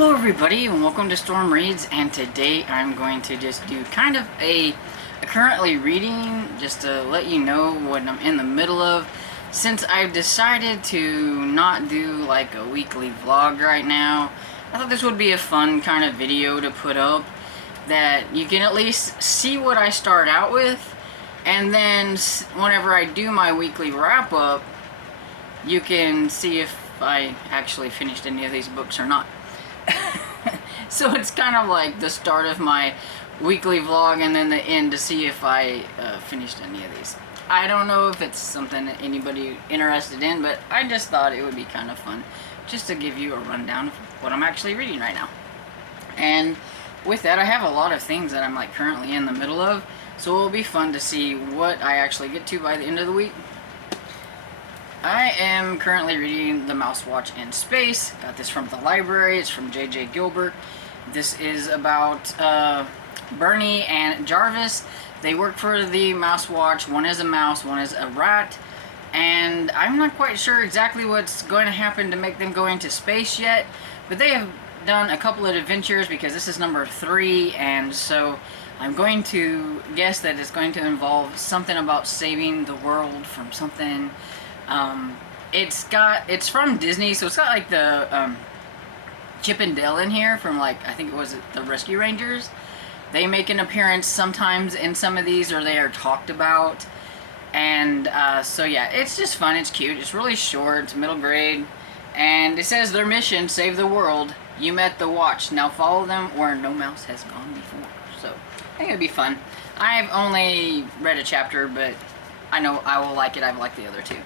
Hello everybody and welcome to Storm Reads, and today I'm going to just do kind of a currently reading just to let you know what I'm in the middle of, since I've decided to not do like a weekly vlog right now. I thought this would be a fun kind of video to put up that you can at least see what I start out with, and then whenever I do my weekly wrap up you can see if I actually finished any of these books or not. So it's kind of like the start of my weekly vlog and then the end to see if I finished any of these. I don't know if it's something that anybody interested in, but I just thought it would be kind of fun just to give you a rundown of what I'm actually reading right now. And with that, I have a lot of things that I'm like currently in the middle of, so it'll be fun to see what I actually get to by the end of the week. I am currently reading The Mouse Watch in Space. Got this from the library. It's from J.J. Gilbert. This is about Bernie and Jarvis. They work for the Mouse Watch. One is a mouse, one is a rat. And I'm not quite sure exactly what's going to happen to make them go into space yet. But they have done a couple of adventures because this is number 3. And so I'm going to guess that it's going to involve something about saving the world from something. It's from Disney, so it's got like the Chip and Dale in here from, like, I think it was the Rescue Rangers. They make an appearance sometimes in some of these, or they are talked about. And so yeah, it's just fun, it's cute, it's really short, it's middle grade. And it says their mission: save the world. You met the watch, now follow them where no mouse has gone before. So I think it'd be fun. I've only read a chapter, but I know I will like it. I've liked the other two.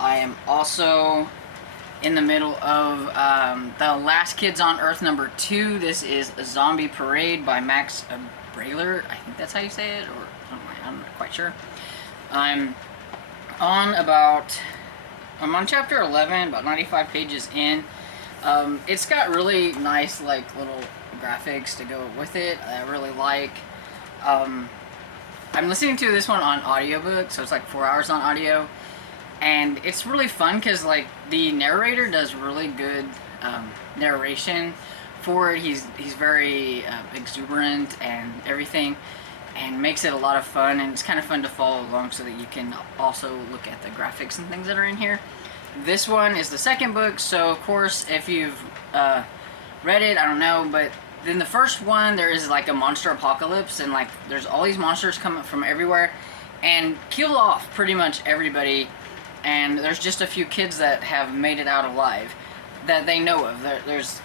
I am also in the middle of The Last Kids on Earth number 2. This is A Zombie Parade by Max Brailer. I think that's how you say it, or I'm not quite sure. I'm on chapter 11, about 95 pages in. It's got really nice like little graphics to go with it. I really like. I'm listening to this one on audiobook, so it's like 4 hours on audio. And it's really fun because, like, the narrator does really good narration for it. He's very exuberant and everything, and makes it a lot of fun. And it's kind of fun to follow along so that you can also look at the graphics and things that are in here. This one is the second book, so of course, if you've read it, I don't know, but in the first one there is like a monster apocalypse, and like there's all these monsters coming from everywhere and kill off pretty much everybody. And there's just a few kids that have made it out alive that they know of. There's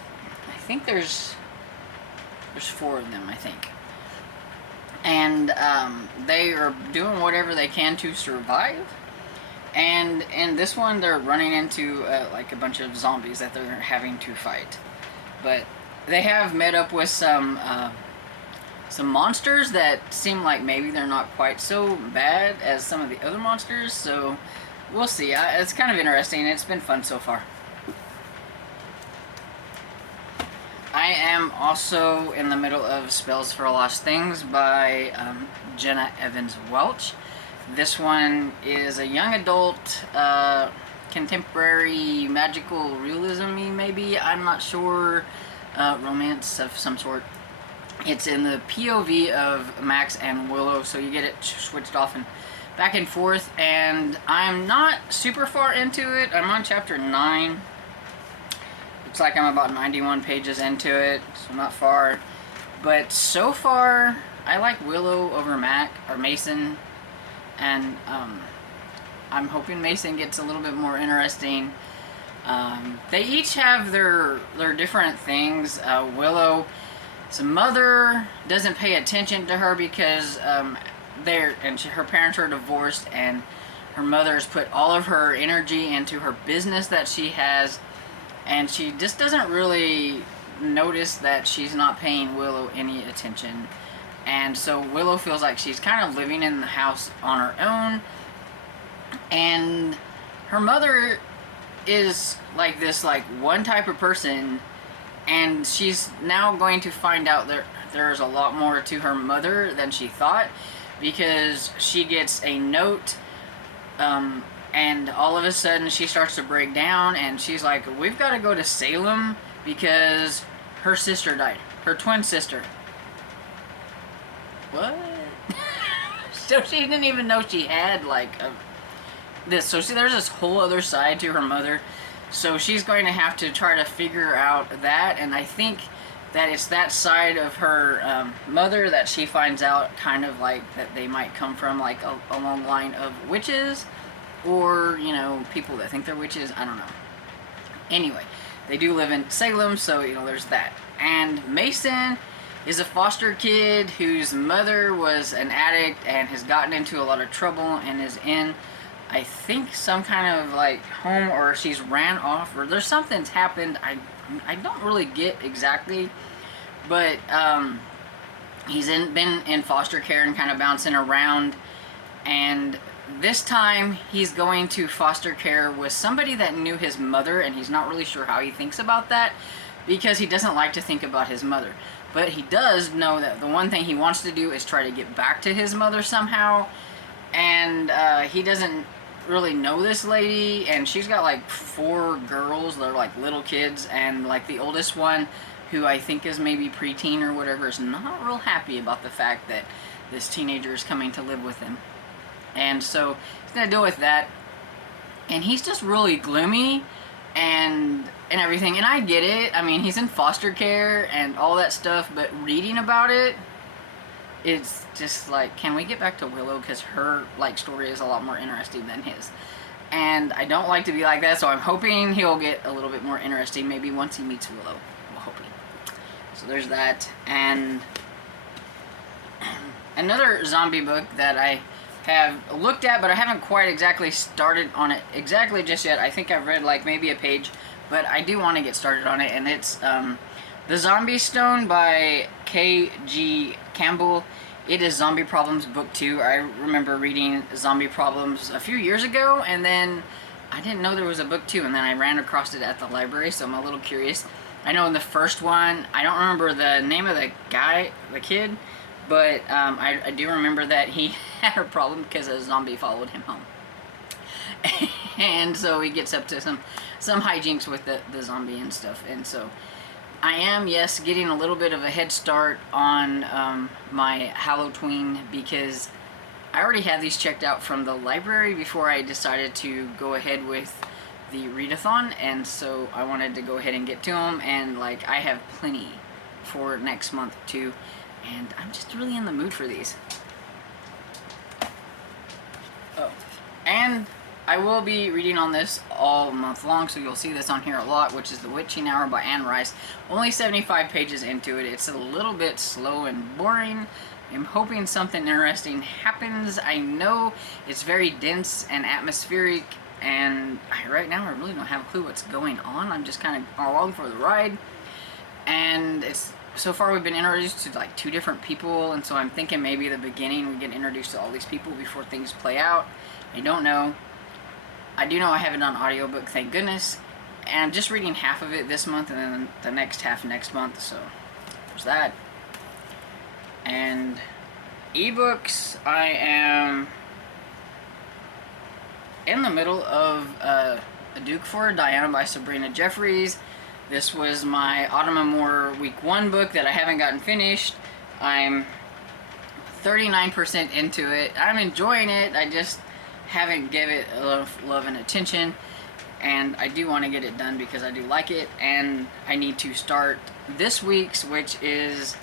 4 of them, I think. And they are doing whatever they can to survive. And in this one, they're running into like a bunch of zombies that they're having to fight. But they have met up with some monsters that seem like maybe they're not quite so bad as some of the other monsters. So we'll see. It's kind of interesting. It's been fun so far. I am also in the middle of Spells for Lost Things by Jenna Evans Welch. This one is a young adult, contemporary magical realism-y, maybe, I'm not sure, romance of some sort. It's in the POV of Max and Willow, so you get it switched off and back and forth, and I'm not super far into it. I'm on chapter 9. Looks like I'm about 91 pages into it, so not far. But so far, I like Willow over Mason, and I'm hoping Mason gets a little bit more interesting. They each have their different things. Willow's mother doesn't pay attention to her because her parents are divorced, and her mother has put all of her energy into her business that she has, and she just doesn't really notice that she's not paying Willow any attention. And so Willow feels like she's kind of living in the house on her own, and her mother is like this one type of person, and she's now going to find out that there's a lot more to her mother than she thought, because she gets a note and all of a sudden she starts to break down, and she's like, we've got to go to Salem because her sister died. Her twin sister. What? So she didn't even know she had like this. So see, there's this whole other side to her mother. So she's going to have to try to figure out that, and I think that it's that side of her mother that she finds out kind of like that they might come from like a long line of witches, or, you know, people that think they're witches. I don't know. Anyway, they do live in Salem, so, you know, there's that. And Mason is a foster kid whose mother was an addict and has gotten into a lot of trouble and is in, I think, some kind of like home, or she's ran off, or there's something's happened. I don't really get exactly, but he's been in foster care and kind of bouncing around, and this time he's going to foster care with somebody that knew his mother, and he's not really sure how he thinks about that because he doesn't like to think about his mother. But he does know that the one thing he wants to do is try to get back to his mother somehow, and he doesn't really know this lady, and she's got like 4 girls. They're like little kids, and like the oldest one, who I think is maybe preteen or whatever, is not real happy about the fact that this teenager is coming to live with him. And so he's gonna deal with that, and he's just really gloomy and everything, and I get it. I mean, he's in foster care and all that stuff, but reading about it, it's just like, can we get back to Willow, because her like story is a lot more interesting than his, and I don't like to be like that, so I'm hoping he'll get a little bit more interesting maybe once he meets Willow. I'm hoping. So there's that. And another zombie book that I have looked at, but I haven't quite exactly started on it exactly just yet. I think I've read like maybe a page, but I do want to get started on it, and it's The Zombie Stone by K.G. Campbell. It is Zombie Problems Book 2. I remember reading Zombie Problems a few years ago, and then I didn't know there was a book 2, and then I ran across it at the library, so I'm a little curious. I know in the first one, I don't remember the name of the guy, the kid, but I do remember that he had a problem because a zombie followed him home. And so he gets up to some hijinks with the zombie and stuff. And so I am, yes, getting a little bit of a head start on my Halloween, because I already had these checked out from the library before I decided to go ahead with the readathon, and so I wanted to go ahead and get to them, and like I have plenty for next month too, and I'm just really in the mood for these. Oh, and I will be reading on this all month long, so you'll see this on here a lot, which is The Witching Hour by Anne Rice. Only 75 pages into it. It's a little bit slow and boring. I'm hoping something interesting happens. I know it's very dense and atmospheric, and right now I really don't have a clue what's going on. I'm just kind of along for the ride, and it's so far we've been introduced to like 2 different people, and so I'm thinking maybe the beginning we get introduced to all these people before things play out. I don't know. I do know I have it on audiobook, thank goodness, and I'm just reading half of it this month and then the next half next month, so there's that. And ebooks, I am in the middle of A Duke for Diana by Sabrina Jeffries. This was my Autumn Amour Week 1 book that I haven't gotten finished. I'm 39% into it. I'm enjoying it. I just haven't given it enough love and attention, and I do want to get it done because I do like it, and I need to start this week's, which is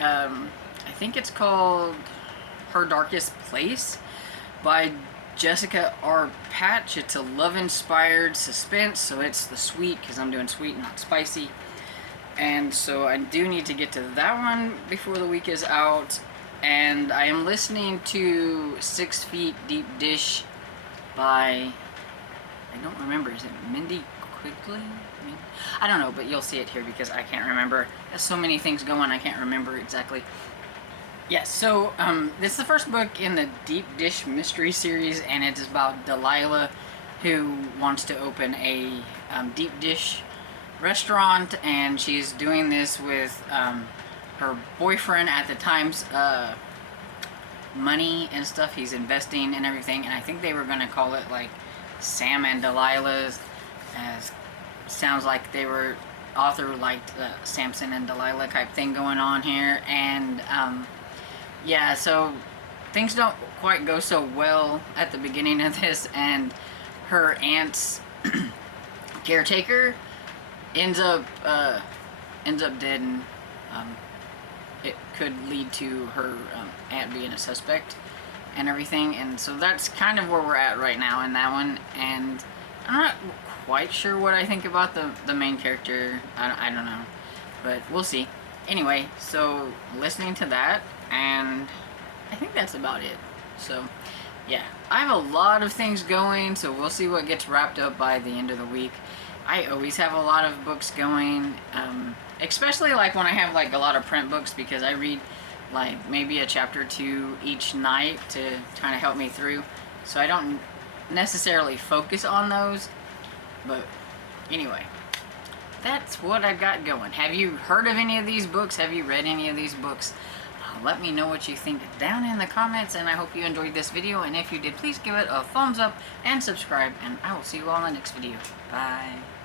I think it's called Her Darkest Place by Jessica R. Patch. It's a love-inspired suspense, so it's the sweet, because I'm doing sweet and not spicy. And so I do need to get to that one before the week is out. And I am listening to 6 Feet Deep Dish by, I don't remember, is it Mindy Quigley? I don't know, but you'll see it here because I can't remember. There's so many things going, I can't remember exactly. Yes, so this is the first book in the Deep Dish Mystery series, and it's about Delilah, who wants to open a deep dish restaurant, and she's doing this with her boyfriend at the time's money and stuff. He's investing and everything, and I think they were going to call it like Sam and Delilah's, as sounds like they were author liked the Samson and Delilah type thing going on here, and yeah, so things don't quite go so well at the beginning of this, and her aunt's caretaker ends up dead, and it could lead to her aunt being a suspect and everything, and so that's kind of where we're at right now in that one. And I'm not quite sure what I think about the main character. I don't know, but we'll see. Anyway, so listening to that, and I think that's about it. So yeah, I have a lot of things going, so we'll see what gets wrapped up by the end of the week. I always have a lot of books going, especially like when I have like a lot of print books, because I read like maybe a chapter or two each night to kind of help me through, so I don't necessarily focus on those. But anyway, that's what I got going. Have you heard of any of these books? Have you read any of these books? Let me know what you think down in the comments, and I hope you enjoyed this video, and if you did, please give it a thumbs up and subscribe, and I will see you all in the next video. Bye.